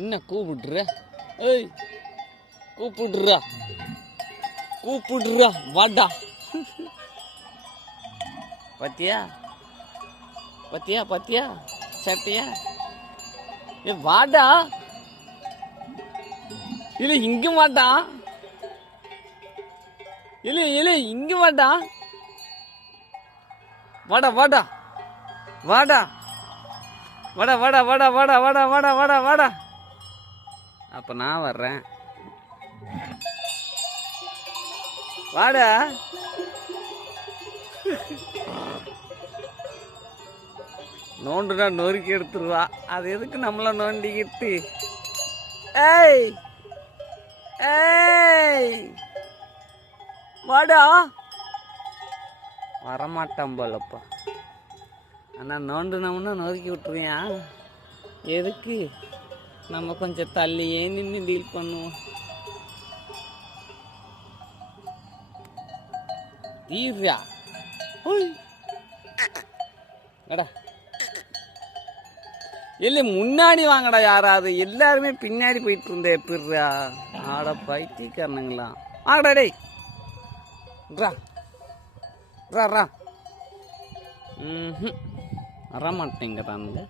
என்ன கூப்பிடுற? ஏய் கூப்பிடுறா கூப்பிடுறா வாடா. பத்தியா பத்தியா பத்தியா சட்டியா? ஏ வாடா. இல்லை இங்க மாட்டா. இல்லை இல்லை இங்க மாட்டா. வாடா வாடா வாடா வாடா வாடா வாடா வாடா வாடா வாடா வாடா வாடா. அப்போ நான் வர்றேன். வாடா. நோண்டுனா நொறுக்கி எடுத்துருவா. அது எதுக்கு நம்மள நோண்டிக்கிட்டு? ஏய் ஏய் வாடா. வரமாட்டான் போலப்பா. ஆனால் நோண்டுனோம்னா நொறுக்கி விட்டுருவியா? எதுக்கு? நம்ம கொஞ்சம் தள்ளியே நின்று டீல் பண்ணுவோம். தீர்றா. கடா இல்லை முன்னாடி வாங்கடா. யாராவது எல்லாருமே பின்னாடி போயிட்டு இருந்தே எப்படிறா? ஆட பைத்தியக்காரனுங்களா. வாங்கடா டேய். ரா ரா ரா. வரமாட்டேங்கிறானுங்க.